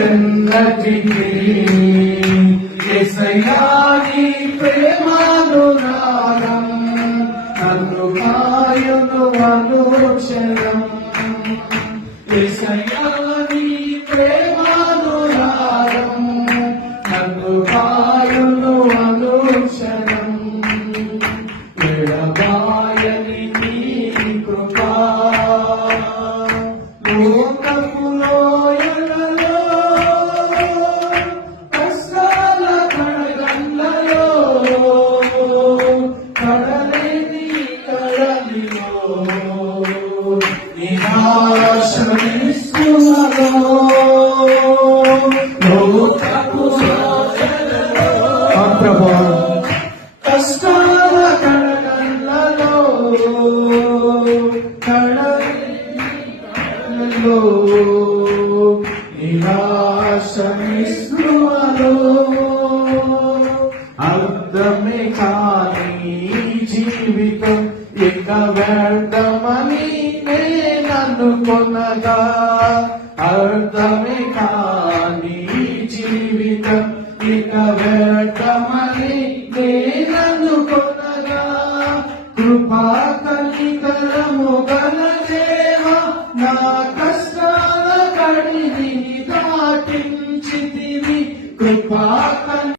ఎన్నటికీ ఎసయ్యా ప్రేమానురాగం నన్ను కాయును అనుక్షణం ఎసయ్యా అర్థమే కాని జీవితం ఇక వ్యర్థమని అనుకునగా అర్థమే కాని జీవితం. ఇక వ్యర్థమని నేననుకునగా కృపా కలికరము గల దేవ నా కష్టాల కడిని దాటించితివి. కృపా